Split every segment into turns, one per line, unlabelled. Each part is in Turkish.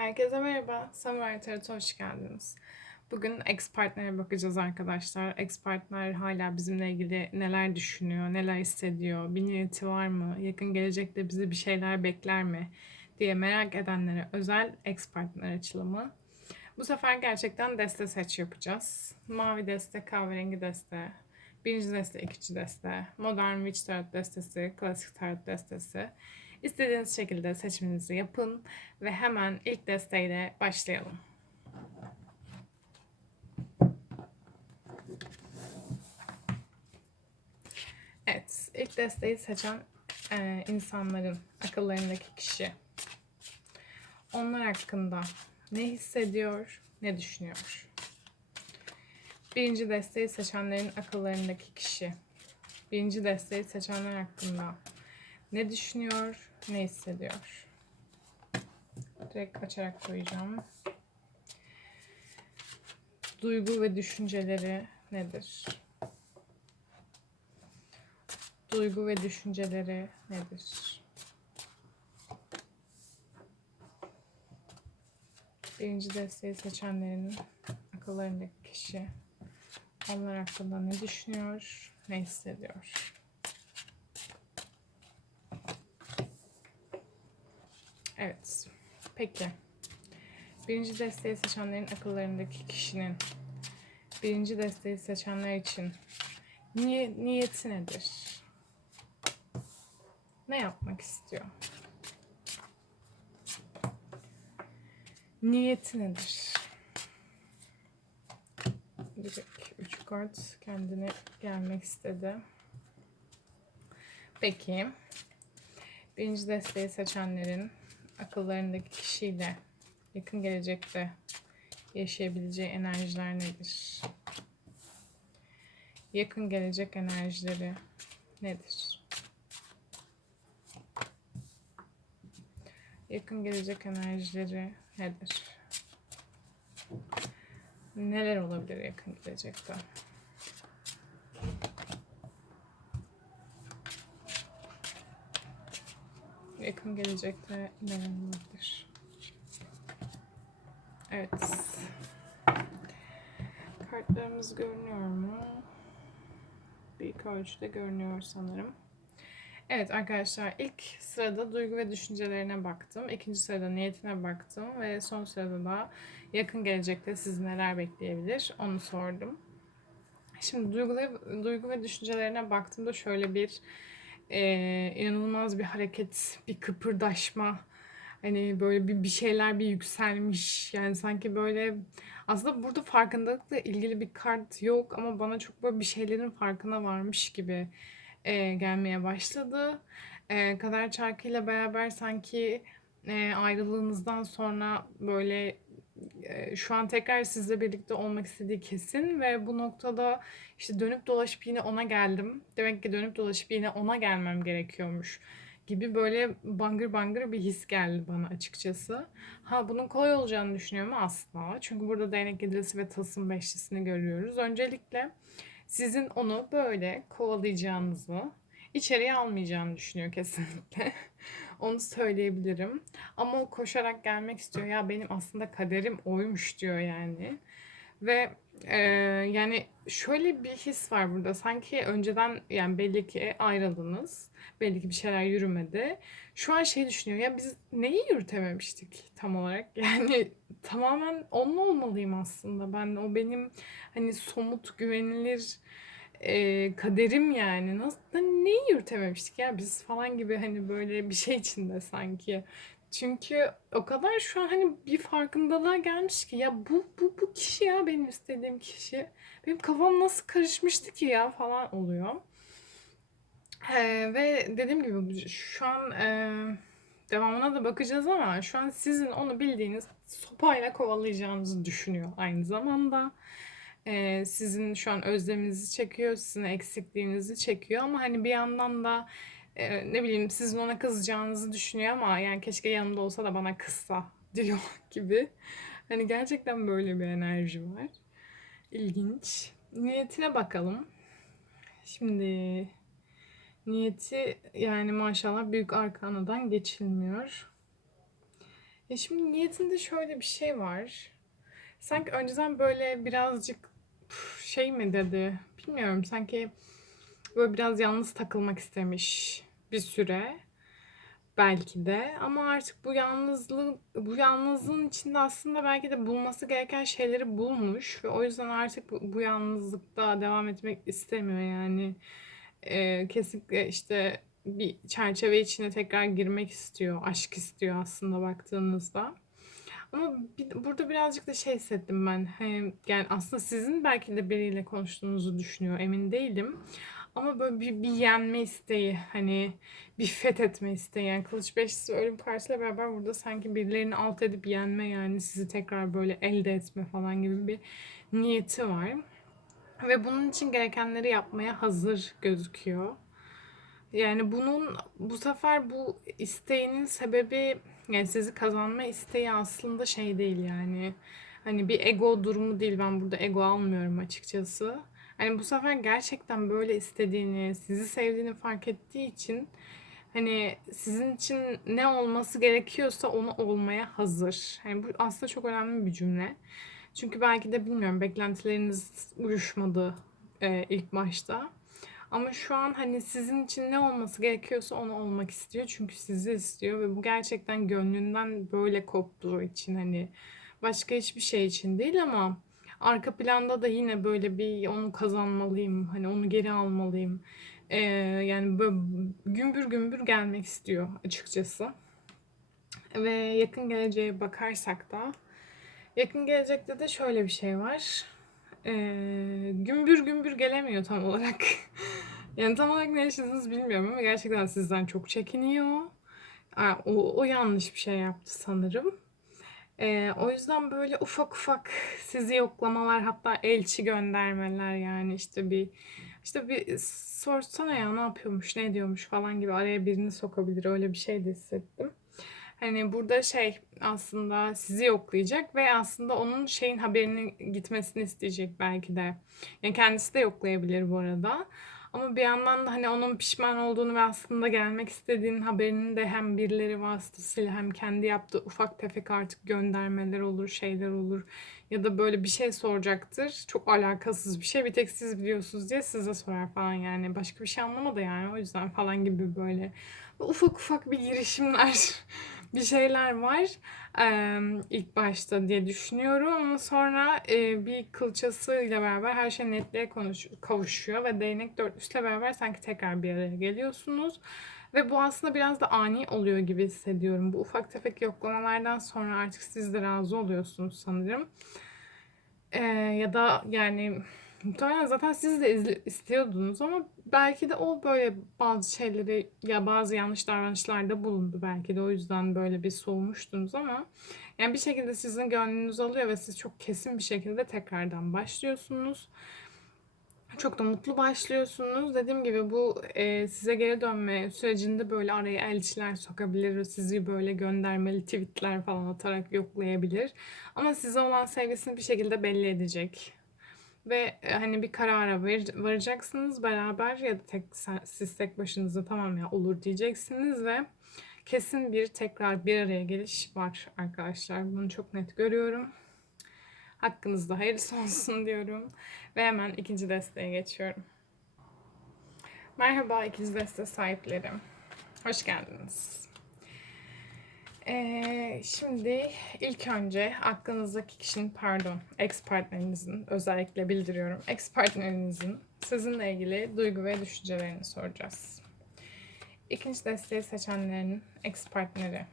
Herkese merhaba. Samuray Tarot'a hoş geldiniz. Bugün ex partnere bakacağız arkadaşlar. Ex partner hala bizimle ilgili neler düşünüyor, neler hissediyor, bir niyeti var mı, yakın gelecekte bizi bir şeyler bekler mi diye merak edenlere özel ex partner açılımı. Bu sefer gerçekten deste seç yapacağız. Mavi deste, kahverengi deste, birinci deste, ikinci deste, modern witch tarot destesi, klasik tarot destesi. İstediğiniz şekilde seçiminizi yapın ve hemen ilk desteğiyle başlayalım. Evet, ilk desteği seçen e, insanların akıllarındaki kişi. Onlar hakkında ne hissediyor, ne düşünüyor? Birinci desteği seçenlerin akıllarındaki kişi. Birinci desteği seçenler hakkında ne düşünüyor, ne hissediyor? Direkt açarak koyacağım. Duygu ve düşünceleri nedir? Duygu ve düşünceleri nedir? Birinci desteği seçenlerin akıllarındaki kişi onlar hakkında ne düşünüyor, ne hissediyor? Evet. Peki. Birinci desteği seçenlerin akıllarındaki kişinin birinci desteği seçenler için niye, niyeti nedir? Ne yapmak istiyor? Niyeti nedir? Direkt üç kart kendine gelmek istedi. Peki. Birinci desteği seçenlerin akıllarındaki kişiyle yakın gelecekte yaşayabileceği enerjiler nedir? Yakın gelecek enerjileri nedir? Yakın gelecek enerjileri nedir? Neler olabilir yakın gelecekte? Yakın gelecekte olabilir? Evet. Kartlarımız görünüyor mu? Bir ölçüde görünüyor sanırım. Evet arkadaşlar ilk sırada duygu ve düşüncelerine baktım. İkinci sırada niyetine baktım. Ve son sırada da yakın gelecekte sizi neler bekleyebilir onu sordum. Şimdi duygu, duygu ve düşüncelerine baktığımda şöyle bir e, inanılmaz bir hareket, bir kıpırdaşma. Hani böyle bir, bir şeyler bir yükselmiş. Yani sanki böyle aslında burada farkındalıkla ilgili bir kart yok ama bana çok böyle bir şeylerin farkına varmış gibi e, gelmeye başladı. E, Kader Çarkı'yla beraber sanki e, ayrılığınızdan sonra böyle şu an tekrar sizle birlikte olmak istediği kesin ve bu noktada işte dönüp dolaşıp yine ona geldim. Demek ki dönüp dolaşıp yine ona gelmem gerekiyormuş gibi böyle bangır bangır bir his geldi bana açıkçası. Ha bunun kolay olacağını düşünüyor mu? Asla. Çünkü burada değnek yedilisi ve tasım beşlisini görüyoruz. Öncelikle sizin onu böyle kovalayacağınızı, içeriye almayacağını düşünüyor kesinlikle. Onu söyleyebilirim. Ama o koşarak gelmek istiyor. Ya benim aslında kaderim oymuş diyor yani. Ve e, yani şöyle bir his var burada. Sanki önceden yani belli ki ayrıldınız. Belli ki bir şeyler yürümedi. Şu an şey düşünüyor. Ya biz neyi yürütememiştik tam olarak? Yani tamamen onunla olmalıyım aslında. Ben o benim hani somut güvenilir e, kaderim yani. Nasıl neyi yürütememiştik ya biz falan gibi hani böyle bir şey içinde sanki. Çünkü o kadar şu an hani bir farkındalığa gelmiş ki ya bu bu bu kişi ya benim istediğim kişi. Benim kafam nasıl karışmıştı ki ya falan oluyor. Ee, ve dediğim gibi şu an e, devamına da bakacağız ama şu an sizin onu bildiğiniz sopayla kovalayacağınızı düşünüyor aynı zamanda e, sizin şu an özleminizi çekiyor, sizin eksikliğinizi çekiyor ama hani bir yandan da e, ne bileyim sizin ona kızacağınızı düşünüyor ama yani keşke yanımda olsa da bana kızsa diyor gibi. Hani gerçekten böyle bir enerji var. İlginç. Niyetine bakalım. Şimdi niyeti yani maşallah büyük arkanadan geçilmiyor. Ya şimdi niyetinde şöyle bir şey var. Sanki önceden böyle birazcık "Üf, şey mi dedi? Bilmiyorum. Sanki böyle biraz yalnız takılmak istemiş bir süre. Belki de ama artık bu yalnızlığı bu yalnızlığın içinde aslında belki de bulması gereken şeyleri bulmuş ve o yüzden artık bu, bu yalnızlıkta devam etmek istemiyor yani. Ee, kesinlikle işte bir çerçeve içine tekrar girmek istiyor, aşk istiyor aslında baktığınızda. Ama bir- burada birazcık da şey hissettim ben. Hani, yani aslında sizin belki de biriyle konuştuğunuzu düşünüyor, emin değilim. Ama böyle bir, bir yenme isteği, hani bir fethetme isteği. Yani Kılıç Beşlisi Ölüm Partisi'yle beraber burada sanki birilerini alt edip yenme yani sizi tekrar böyle elde etme falan gibi bir niyeti var. Ve bunun için gerekenleri yapmaya hazır gözüküyor. Yani bunun bu sefer bu isteğinin sebebi yani sizi kazanma isteği aslında şey değil yani. Hani bir ego durumu değil. Ben burada ego almıyorum açıkçası. Hani bu sefer gerçekten böyle istediğini, sizi sevdiğini fark ettiği için hani sizin için ne olması gerekiyorsa onu olmaya hazır. Hani bu aslında çok önemli bir cümle. Çünkü belki de bilmiyorum beklentileriniz uyuşmadı e, ilk başta. Ama şu an hani sizin için ne olması gerekiyorsa onu olmak istiyor. Çünkü sizi istiyor ve bu gerçekten gönlünden böyle koptuğu için hani başka hiçbir şey için değil ama arka planda da yine böyle bir onu kazanmalıyım. Hani onu geri almalıyım. Ee, yani böyle gümbür gümbür gelmek istiyor açıkçası. Ve yakın geleceğe bakarsak da yakın gelecekte de şöyle bir şey var. Ee, gümbür gümbür gelemiyor tam olarak. yani tam olarak ne yaşadığınızı bilmiyorum ama gerçekten sizden çok çekiniyor. O, o yanlış bir şey yaptı sanırım. Ee, o yüzden böyle ufak ufak sizi yoklamalar hatta elçi göndermeler yani işte bir işte bir sorsana ya ne yapıyormuş ne ediyormuş falan gibi araya birini sokabilir öyle bir şey de hissettim. Hani burada şey aslında sizi yoklayacak ve aslında onun şeyin haberini gitmesini isteyecek belki de. Yani kendisi de yoklayabilir bu arada. Ama bir yandan da hani onun pişman olduğunu ve aslında gelmek istediğinin haberinin de hem birileri vasıtasıyla hem kendi yaptığı ufak tefek artık göndermeler olur, şeyler olur. Ya da böyle bir şey soracaktır. Çok alakasız bir şey. Bir tek siz biliyorsunuz diye size sorar falan yani. Başka bir şey anlamadı yani o yüzden falan gibi böyle. Ufak ufak bir girişimler bir şeyler var ilk başta diye düşünüyorum ama sonra e, bir kılçasıyla beraber her şey netliğe konuş, kavuşuyor ve değnek dörtlüsüyle beraber sanki tekrar bir araya geliyorsunuz. Ve bu aslında biraz da ani oluyor gibi hissediyorum. Bu ufak tefek yoklamalardan sonra artık siz de razı oluyorsunuz sanırım. E, ya da yani Muhtemelen zaten siz de izli- istiyordunuz ama belki de o böyle bazı şeyleri ya bazı yanlış davranışlarda bulundu belki de o yüzden böyle bir soğumuştunuz ama yani bir şekilde sizin gönlünüz alıyor ve siz çok kesin bir şekilde tekrardan başlıyorsunuz. Çok da mutlu başlıyorsunuz. Dediğim gibi bu e, size geri dönme sürecinde böyle araya elçiler sokabilir sizi böyle göndermeli tweetler falan atarak yoklayabilir. Ama size olan sevgisini bir şekilde belli edecek ve e, hani bir karara var, varacaksınız beraber ya da tek siz tek başınıza tamam ya olur diyeceksiniz ve kesin bir tekrar bir araya geliş var arkadaşlar. Bunu çok net görüyorum. Hakkınızda hayırlısı olsun diyorum. Ve hemen ikinci desteğe geçiyorum. Merhaba ikinci deste sahipleri. Hoş geldiniz. Ee, şimdi ilk önce aklınızdaki kişinin pardon ex partnerinizin özellikle bildiriyorum ex partnerinizin sizinle ilgili duygu ve düşüncelerini soracağız. İkinci desteği seçenlerin ex partneri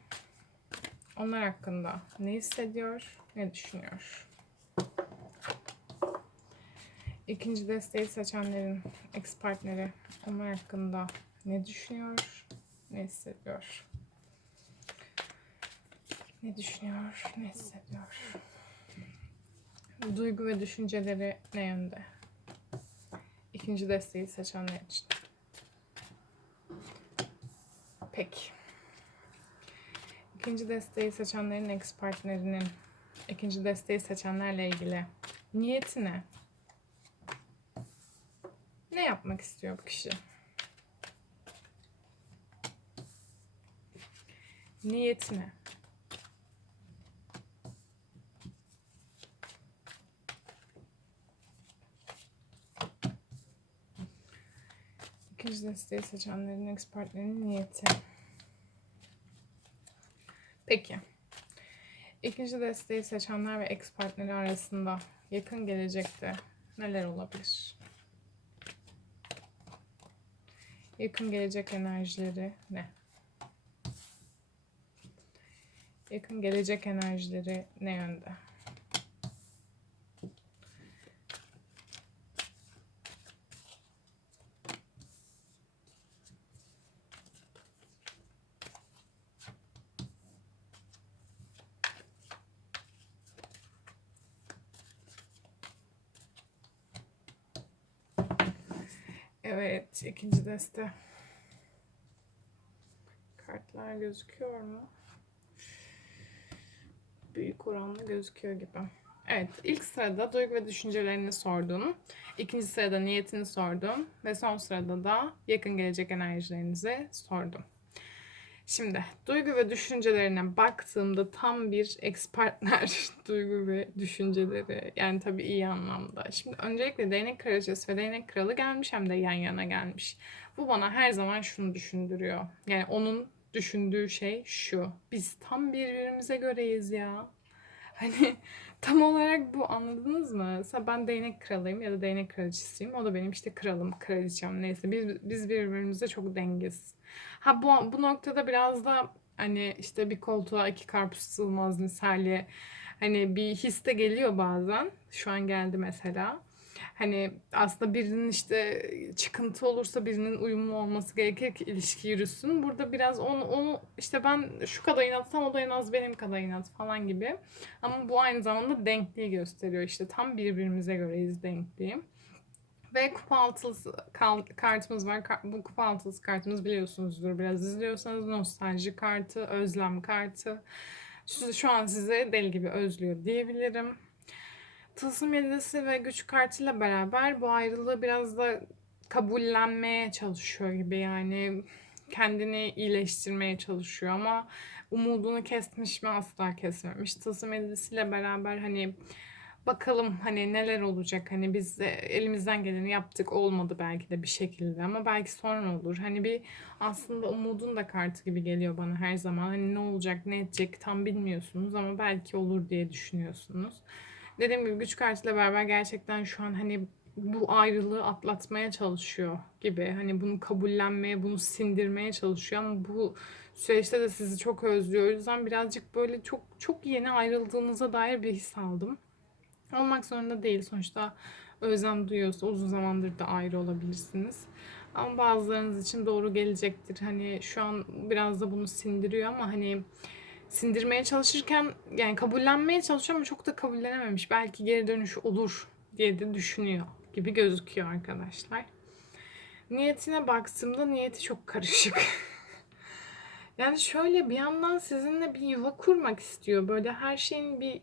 onlar hakkında ne hissediyor, ne düşünüyor? İkinci desteği seçenlerin ex partneri onlar hakkında ne düşünüyor, ne hissediyor? Ne düşünüyor, ne hissediyor? Duygu ve düşünceleri ne yönde? İkinci desteği seçenler için. Peki. İkinci desteği seçenlerin ex partnerinin ikinci desteği seçenlerle ilgili niyeti ne? Ne yapmak istiyor bu kişi? Niyeti ne? İkinci desteği seçenlerin ex niyeti. Peki. İkinci desteği seçenler ve ex arasında yakın gelecekte neler olabilir? Yakın gelecek enerjileri ne? Yakın gelecek enerjileri ne yönde? Evet, ikinci deste. Kartlar gözüküyor mu? Büyük oranlı gözüküyor gibi. Evet, ilk sırada duygu ve düşüncelerini sordum. İkinci sırada niyetini sordum. Ve son sırada da yakın gelecek enerjilerinizi sordum. Şimdi duygu ve düşüncelerine baktığımda tam bir ex partner duygu ve düşünceleri. Yani tabii iyi anlamda. Şimdi öncelikle değnek kraliçesi ve değnek kralı gelmiş hem de yan yana gelmiş. Bu bana her zaman şunu düşündürüyor. Yani onun düşündüğü şey şu. Biz tam birbirimize göreyiz ya. Hani tam olarak bu anladınız mı? Mesela ben değnek kralıyım ya da değnek kraliçesiyim. O da benim işte kralım, kraliçem neyse. Biz, biz birbirimize çok dengiz. Ha bu, bu noktada biraz da hani işte bir koltuğa iki karpuz sığmaz misali. Hani bir his de geliyor bazen. Şu an geldi mesela. Hani aslında birinin işte çıkıntı olursa birinin uyumlu olması gerekir ki ilişki yürüsün. Burada biraz onu, onu işte ben şu kadar inatsam o da en az benim kadar inat falan gibi. Ama bu aynı zamanda denkliği gösteriyor işte tam birbirimize göreyiz denkliği. Ve kupa altısı kartımız var. Bu kupa altısı kartımız biliyorsunuzdur. Biraz izliyorsanız nostalji kartı, özlem kartı. Şu, şu an size deli gibi özlüyor diyebilirim. Tılsım yedisi ve güç kartıyla beraber bu ayrılığı biraz da kabullenmeye çalışıyor gibi yani kendini iyileştirmeye çalışıyor ama umudunu kesmiş mi asla kesmemiş. Tılsım yedisiyle beraber hani bakalım hani neler olacak hani biz de elimizden geleni yaptık olmadı belki de bir şekilde ama belki sonra olur. Hani bir aslında umudun da kartı gibi geliyor bana her zaman. Hani ne olacak ne edecek tam bilmiyorsunuz ama belki olur diye düşünüyorsunuz. Dediğim gibi güç kartıyla beraber gerçekten şu an hani bu ayrılığı atlatmaya çalışıyor gibi. Hani bunu kabullenmeye, bunu sindirmeye çalışıyor ama bu süreçte de sizi çok özlüyor. O yüzden birazcık böyle çok çok yeni ayrıldığınıza dair bir his aldım. Olmak zorunda değil. Sonuçta özlem duyuyorsa uzun zamandır da ayrı olabilirsiniz. Ama bazılarınız için doğru gelecektir. Hani şu an biraz da bunu sindiriyor ama hani sindirmeye çalışırken yani kabullenmeye çalışıyor ama çok da kabullenememiş. Belki geri dönüş olur diye de düşünüyor gibi gözüküyor arkadaşlar. Niyetine baktığımda niyeti çok karışık. yani şöyle bir yandan sizinle bir yuva kurmak istiyor. Böyle her şeyin bir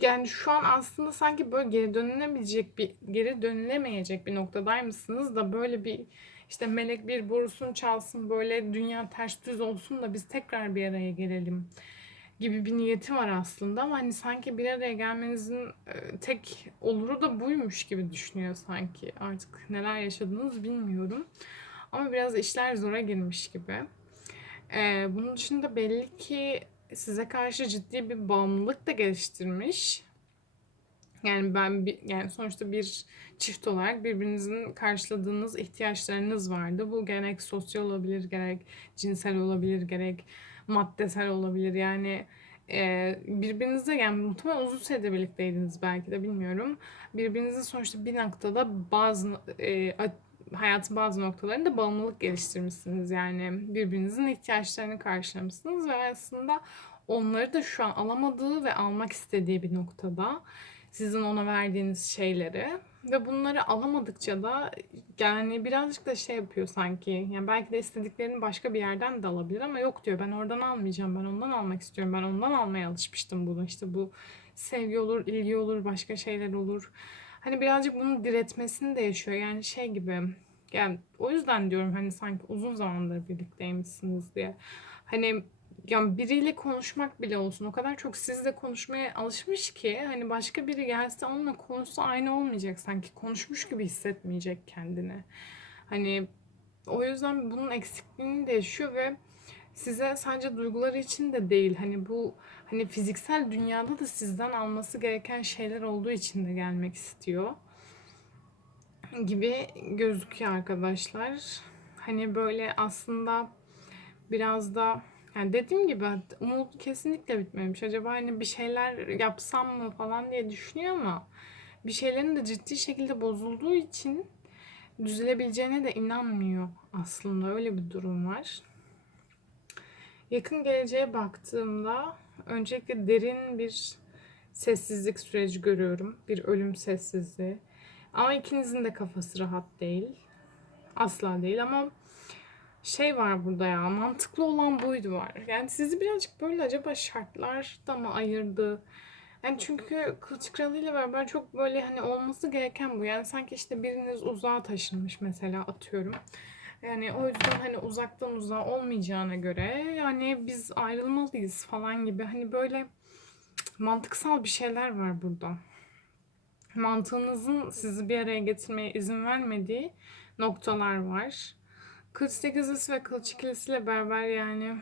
yani şu an aslında sanki böyle geri dönülemeyecek bir geri dönülemeyecek bir noktadaymışsınız da böyle bir işte melek bir borusunu çalsın böyle dünya ters düz olsun da biz tekrar bir araya gelelim gibi bir niyeti var aslında ama hani sanki bir araya gelmenizin e, tek oluru da buymuş gibi düşünüyor sanki. Artık neler yaşadınız bilmiyorum. Ama biraz işler zora girmiş gibi. Ee, bunun dışında belli ki size karşı ciddi bir bağımlılık da geliştirmiş. Yani ben yani sonuçta bir çift olarak birbirinizin karşıladığınız ihtiyaçlarınız vardı. Bu gerek sosyal olabilir, gerek cinsel olabilir, gerek maddesel olabilir. Yani e, birbirinize yani muhtemelen uzun süredir birlikteydiniz belki de bilmiyorum. Birbirinizin sonuçta bir noktada bazı e, hayatın bazı noktalarında bağımlılık geliştirmişsiniz. Yani birbirinizin ihtiyaçlarını karşılamışsınız ve aslında onları da şu an alamadığı ve almak istediği bir noktada sizin ona verdiğiniz şeyleri ve bunları alamadıkça da yani birazcık da şey yapıyor sanki. Yani belki de istediklerini başka bir yerden de alabilir ama yok diyor. Ben oradan almayacağım. Ben ondan almak istiyorum. Ben ondan almaya alışmıştım bunu. İşte bu sevgi olur, ilgi olur, başka şeyler olur. Hani birazcık bunun diretmesini de yaşıyor. Yani şey gibi. Yani o yüzden diyorum hani sanki uzun zamandır birlikteymişsiniz diye. Hani yani biriyle konuşmak bile olsun o kadar çok sizle konuşmaya alışmış ki hani başka biri gelse onunla konuşsa aynı olmayacak sanki konuşmuş gibi hissetmeyecek kendini. Hani O yüzden bunun eksikliğini de yaşıyor ve size sadece duyguları için de değil hani bu hani fiziksel dünyada da sizden alması gereken şeyler olduğu için de gelmek istiyor gibi gözüküyor arkadaşlar. Hani böyle aslında biraz da yani dediğim gibi umut kesinlikle bitmemiş. Acaba hani bir şeyler yapsam mı falan diye düşünüyor ama bir şeylerin de ciddi şekilde bozulduğu için düzelebileceğine de inanmıyor aslında. Öyle bir durum var. Yakın geleceğe baktığımda öncelikle derin bir sessizlik süreci görüyorum. Bir ölüm sessizliği. Ama ikinizin de kafası rahat değil. Asla değil ama şey var burada ya mantıklı olan buydu var. Yani sizi birazcık böyle acaba şartlar da mı ayırdı? Yani çünkü Kılıç Kralı ile beraber çok böyle hani olması gereken bu. Yani sanki işte biriniz uzağa taşınmış mesela atıyorum. Yani o yüzden hani uzaktan uzağa olmayacağına göre yani biz ayrılmalıyız falan gibi hani böyle mantıksal bir şeyler var burada. Mantığınızın sizi bir araya getirmeye izin vermediği noktalar var. Kılıç sekizlisi ve kılıç ikilisiyle beraber yani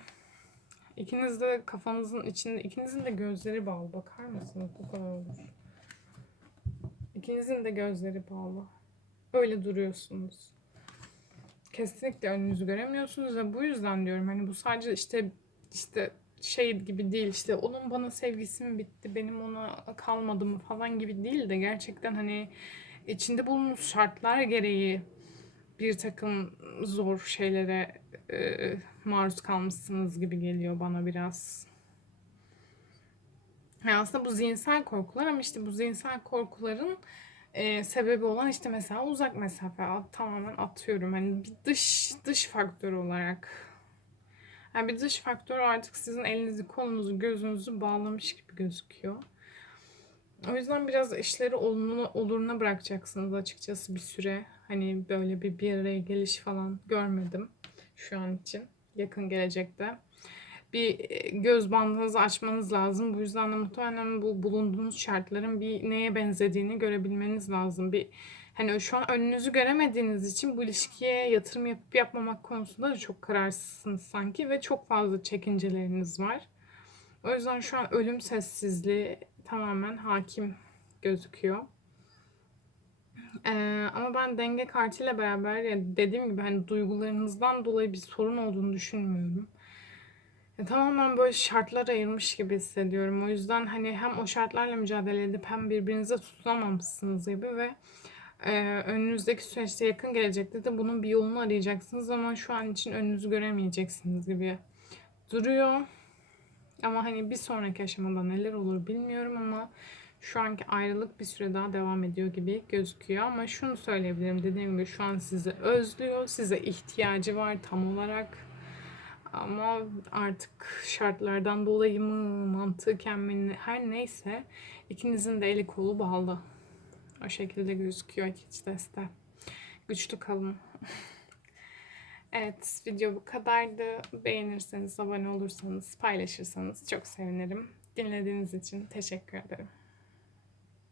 ikiniz de kafanızın içinde ikinizin de gözleri bağlı. Bakar mısınız? Bu kadar olur. İkinizin de gözleri bağlı. Öyle duruyorsunuz. Kesinlikle önünüzü göremiyorsunuz ve bu yüzden diyorum hani bu sadece işte işte şey gibi değil işte onun bana sevgisi mi bitti benim ona kalmadı mı falan gibi değil de gerçekten hani içinde bulunmuş şartlar gereği bir takım zor şeylere e, maruz kalmışsınız gibi geliyor bana biraz. Yani aslında bu zihinsel korkular ama işte bu zihinsel korkuların e, sebebi olan işte mesela uzak mesafe tamamen atıyorum. Hani bir dış dış faktör olarak. Yani bir dış faktör artık sizin elinizi, kolunuzu, gözünüzü bağlamış gibi gözüküyor. O yüzden biraz işleri olumlu, oluruna bırakacaksınız açıkçası bir süre. Hani böyle bir bir araya geliş falan görmedim şu an için yakın gelecekte. Bir e, göz bandınızı açmanız lazım. Bu yüzden de muhtemelen bu bulunduğunuz şartların bir neye benzediğini görebilmeniz lazım. Bir hani şu an önünüzü göremediğiniz için bu ilişkiye yatırım yapıp yapmamak konusunda da çok kararsızsınız sanki ve çok fazla çekinceleriniz var. O yüzden şu an ölüm sessizliği tamamen hakim gözüküyor. Ee, ama ben denge kartıyla beraber yani dediğim gibi hani duygularınızdan dolayı bir sorun olduğunu düşünmüyorum. Ya, tamamen böyle şartlar ayırmış gibi hissediyorum. O yüzden hani hem o şartlarla mücadele edip hem birbirinize tutunamamışsınız gibi ve e, önünüzdeki süreçte yakın gelecekte de bunun bir yolunu arayacaksınız ama şu an için önünüzü göremeyeceksiniz gibi duruyor. Ama hani bir sonraki aşamada neler olur bilmiyorum ama şu anki ayrılık bir süre daha devam ediyor gibi gözüküyor. Ama şunu söyleyebilirim dediğim gibi şu an sizi özlüyor. Size ihtiyacı var tam olarak. Ama artık şartlardan dolayı mı mantıken mi her neyse ikinizin de eli kolu bağlı. O şekilde gözüküyor ikinci deste. Güçlü kalın. evet video bu kadardı. Beğenirseniz, abone olursanız, paylaşırsanız çok sevinirim. Dinlediğiniz için teşekkür ederim.